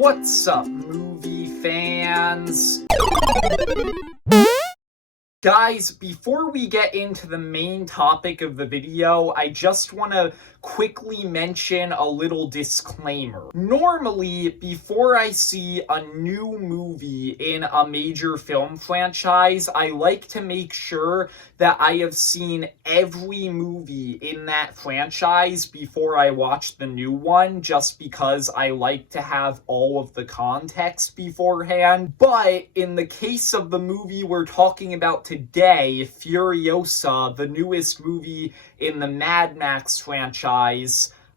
What's up, movie fans? Guys, before we get into the main topic of the video, I just want to quickly mention a little disclaimer. Normally, before I see a new movie in a major film franchise, I like to make sure that I have seen every movie in that franchise before I watch the new one, just because I like to have all of the context beforehand. But in the case of the movie we're talking about today, Furiosa, the newest movie in the Mad Max franchise,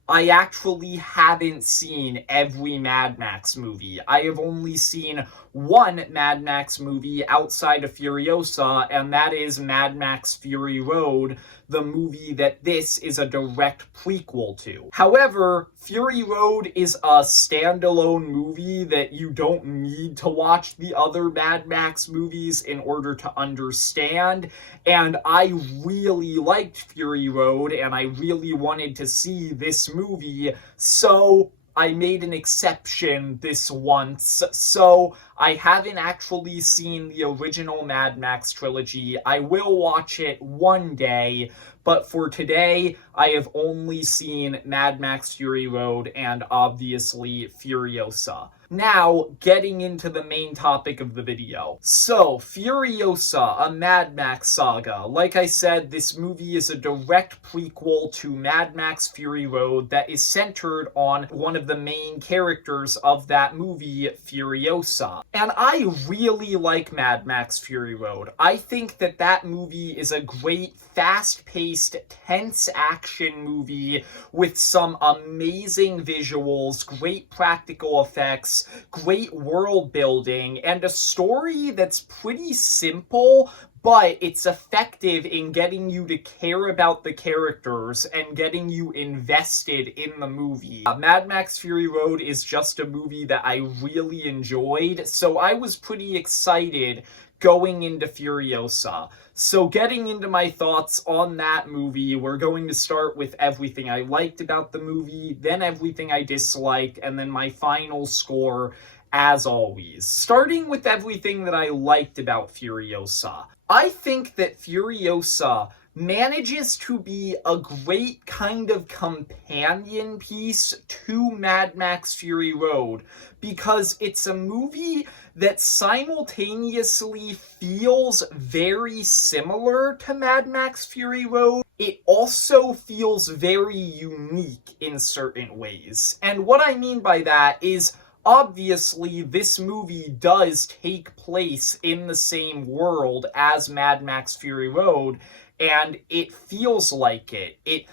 I actually haven't seen every Mad Max movie. I have only seen one Mad Max movie outside of Furiosa, and that is Mad Max Fury Road, the movie that this is a direct prequel to. However, Fury Road is a standalone movie that you don't need to watch the other Mad Max movies in order to understand, and I really liked Fury Road, and I really wanted to see this movie, so I made an exception this once. So I haven't actually seen the original Mad Max trilogy. I will watch it one day, but for today, I have only seen Mad Max Fury Road and obviously Furiosa. Now, getting into the main topic of the video. So, Furiosa, a Mad Max saga. Like I said, this movie is a direct prequel to Mad Max Fury Road that is centered on one of the main characters of that movie, Furiosa. And I really like Mad Max Fury Road. I think that that movie is a great, fast-paced, tense action movie with some amazing visuals, great practical effects, great world building, and a story that's pretty simple, but it's effective in getting you to care about the characters and getting you invested in the movie. Mad Max Fury Road is just a movie that I really enjoyed, so I was pretty excited going into Furiosa. So getting into my thoughts on that movie, we're going to start with everything I liked about the movie, then everything I disliked, and then my final score, as always. Starting with everything that I liked about Furiosa. I think that Furiosa manages to be a great kind of companion piece to Mad Max Fury Road, because it's a movie that simultaneously feels very similar to Mad Max Fury Road. It also feels very unique in certain ways. And what I mean by that is, obviously, this movie does take place in the same world as Mad Max Fury Road, and it feels like it. It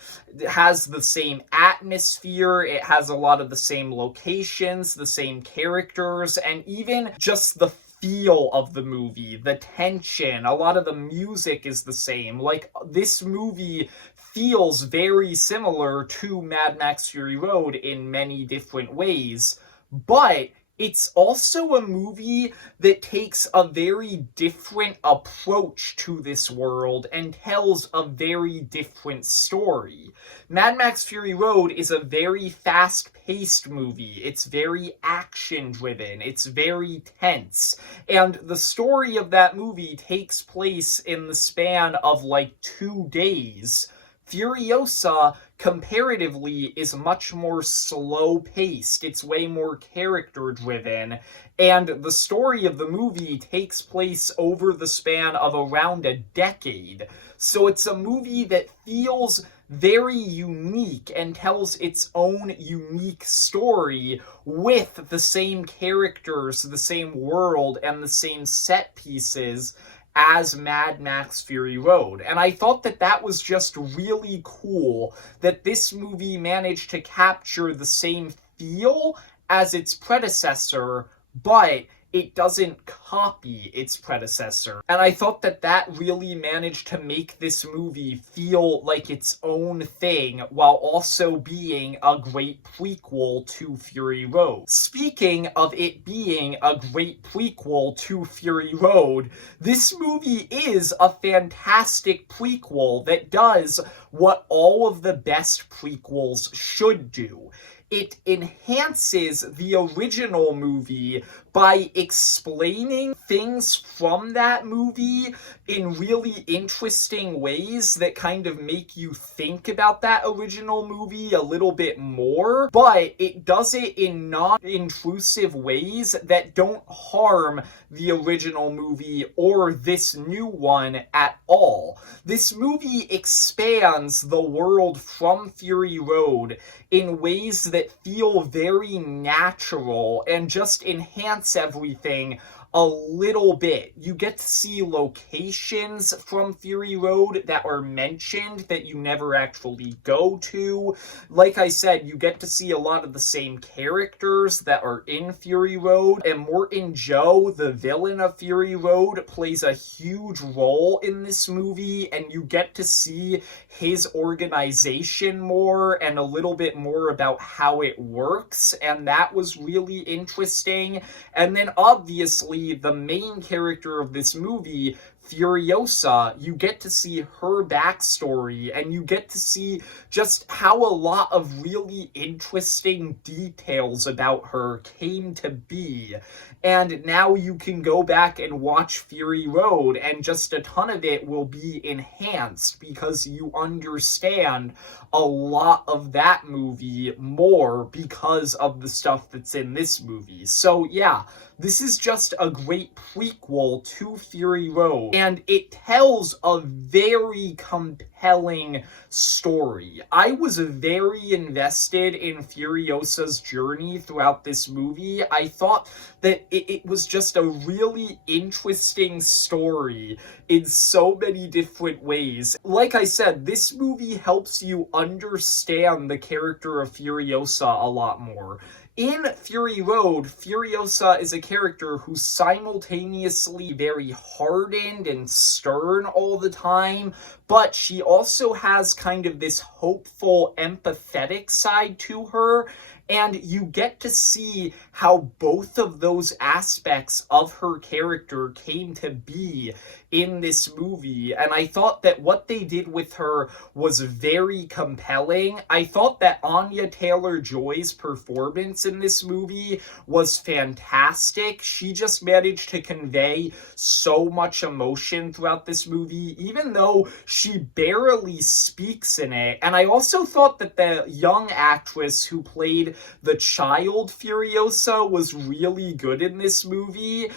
has the same atmosphere, it has a lot of the same locations, the same characters, and even just the feel of the movie, the tension, a lot of the music is the same. Like, this movie feels very similar to Mad Max Fury Road in many different ways, but it's also a movie that takes a very different approach to this world and tells a very different story. Mad Max Fury Road is a very fast-paced movie. It's very action-driven. It's very tense. And the story of that movie takes place in the span of like 2 days. Furiosa, comparatively, is much more slow-paced. It's way more character-driven, and the story of the movie takes place over the span of around a decade. So it's a movie that feels very unique and tells its own unique story with the same characters, the same world, and the same set pieces as Mad Max Fury Road. And I thought that that was just really cool, that this movie managed to capture the same feel as its predecessor, but it doesn't copy its predecessor. And I thought that that really managed to make this movie feel like its own thing while also being a great prequel to Fury Road. Speaking of it being a great prequel to Fury Road, this movie is a fantastic prequel that does what all of the best prequels should do. it enhances the original movie by explaining things from that movie in really interesting ways that kind of make you think about that original movie a little bit more, but it does it in non-intrusive ways that don't harm the original movie or this new one at all. This movie expands the world from Fury Road in ways that feel very natural and just enhance everything a little bit. You get to see locations from Fury Road that are mentioned that you never actually go to. Like I said, you get to see a lot of the same characters that are in Fury Road, and Morton Joe, the villain of Fury Road, plays a huge role in this movie, and you get to see his organization more and a little bit more about how it works, and that was really interesting. And then obviously the main character of this movie, Furiosa, you get to see her backstory, and you get to see just how a lot of really interesting details about her came to be. And now you can go back and watch Fury Road, and just a ton of it will be enhanced because you understand a lot of that movie more because of the stuff that's in this movie. So yeah, this is just a great prequel to Fury Road, and it tells a very compelling story. I was very invested in Furiosa's journey throughout this movie. I thought that it was just a really interesting story in so many different ways. Like I said, this movie helps you understand the character of Furiosa a lot more. In Fury Road, Furiosa is a character who's simultaneously very hardened and stern all the time, but she also has kind of this hopeful, empathetic side to her, and you get to see how both of those aspects of her character came to be in this movie. And I thought that what they did with her was very compelling. I thought that Anya Taylor-Joy's performance in this movie was fantastic. She just managed to convey so much emotion throughout this movie, even though she barely speaks in it. And I also thought that the young actress who played the child Furiosa was really good in this movie.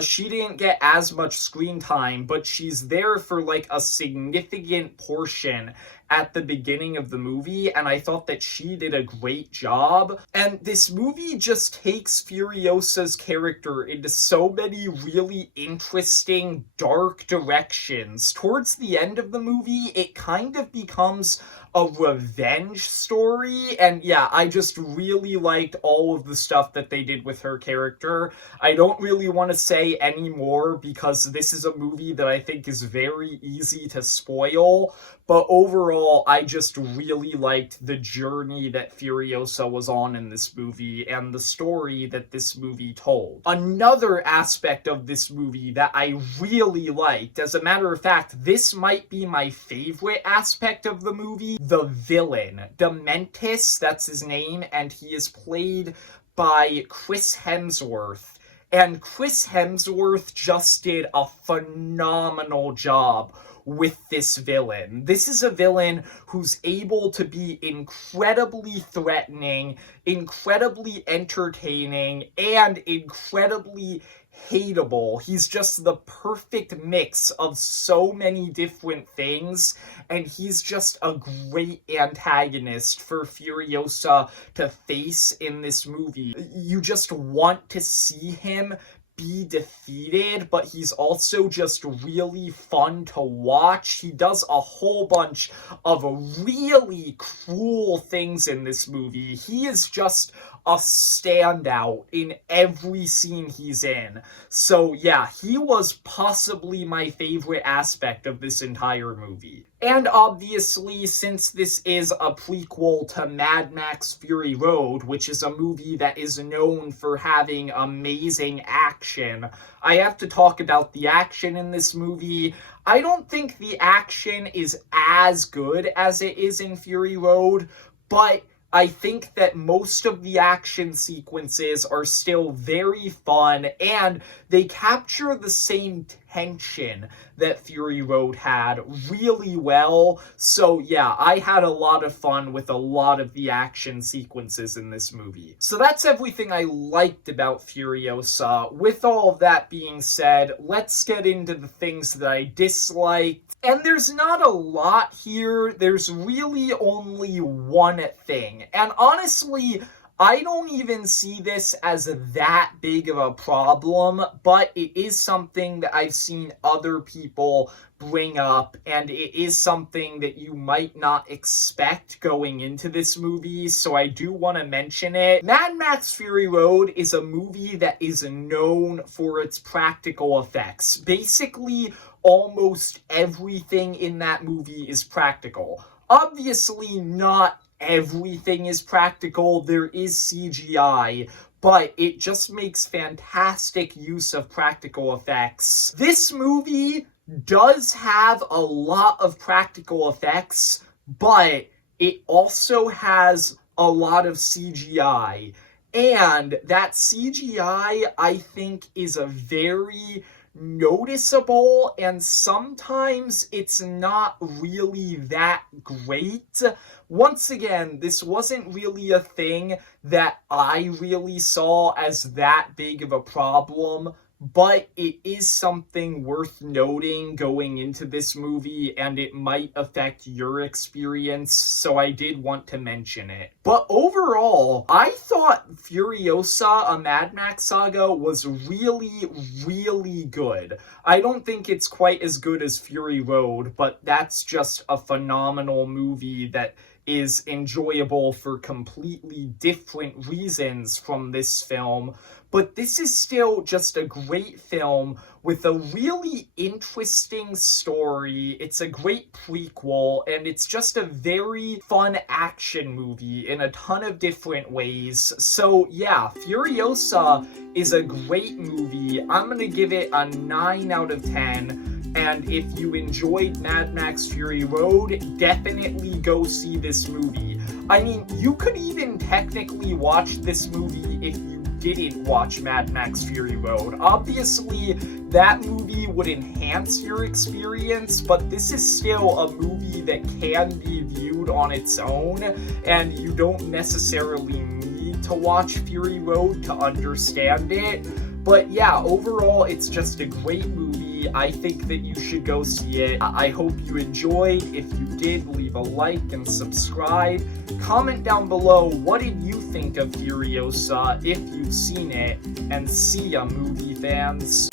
She didn't get as much screen time, but she's there for like a significant portion at the beginning of the movie, and I thought that she did a great job. And this movie just takes Furiosa's character into so many really interesting, dark directions. Towards the end of the movie, it kind of becomes a revenge story, and yeah, I just really liked all of the stuff that they did with her character. I don't really want to say any more because this is a movie that I think is very easy to spoil, but overall, I just really liked the journey that Furiosa was on in this movie and the story that this movie told. Another aspect of this movie that I really liked, as a matter of fact, this might be my favorite aspect of the movie, the villain. Dementis, that's his name, and he is played by Chris Hemsworth. And Chris Hemsworth just did a phenomenal job with this villain. This is a villain who's able to be incredibly threatening, incredibly entertaining, and incredibly hateable. He's just the perfect mix of so many different things, and he's just a great antagonist for Furiosa to face in this movie. You just want to see him be defeated, but he's also just really fun to watch. He does a whole bunch of really cool things in this movie. He is just a standout in every scene he's in. So yeah, he was possibly my favorite aspect of this entire movie. And obviously, since this is a prequel to Mad Max Fury Road, which is a movie that is known for having amazing action, I have to talk about the action in this movie. I don't think the action is as good as it is in Fury Road, but I think that most of the action sequences are still very fun, and they capture the same tension that Fury Road had really well. So yeah, I had a lot of fun with a lot of the action sequences in this movie. So that's everything I liked about Furiosa. With all of that being said, let's get into the things that I disliked. And there's not a lot here. There's really only one thing. And honestly, I don't even see this as that big of a problem, but it is something that I've seen other people bring up, and it is something that you might not expect going into this movie, so I do want to mention it. Mad Max Fury Road is a movie that is known for its practical effects. Basically, almost everything in that movie is practical. Obviously, not everything is practical. There is CGI, but it just makes fantastic use of practical effects. This movie does have a lot of practical effects, but it also has a lot of CGI. And that CGI, I think, is a very noticeable, and sometimes it's not really that great. Once again, this wasn't really a thing that I really saw as that big of a problem, but it is something worth noting going into this movie, and it might affect your experience, so I did want to mention it. But overall, I thought Furiosa, a Mad Max saga, was really, really good. I don't think it's quite as good as Fury Road, but that's just a phenomenal movie that is enjoyable for completely different reasons from this film. But this is still just a great film with a really interesting story. It's a great prequel, and it's just a very fun action movie in a ton of different ways. So yeah, Furiosa is a great movie. I'm gonna give it a 9 out of 10. And if you enjoyed Mad Max Fury Road, definitely go see this movie. I mean, you could even technically watch this movie if you didn't watch Mad Max Fury Road. Obviously, that movie would enhance your experience, but this is still a movie that can be viewed on its own, and you don't necessarily need to watch Fury Road to understand it. But yeah, overall, it's just a great movie. I think that you should go see it. I hope you enjoyed. If you did, leave a like and subscribe. Comment down below, what did you think of Furiosa if you've seen it? And see ya, movie fans.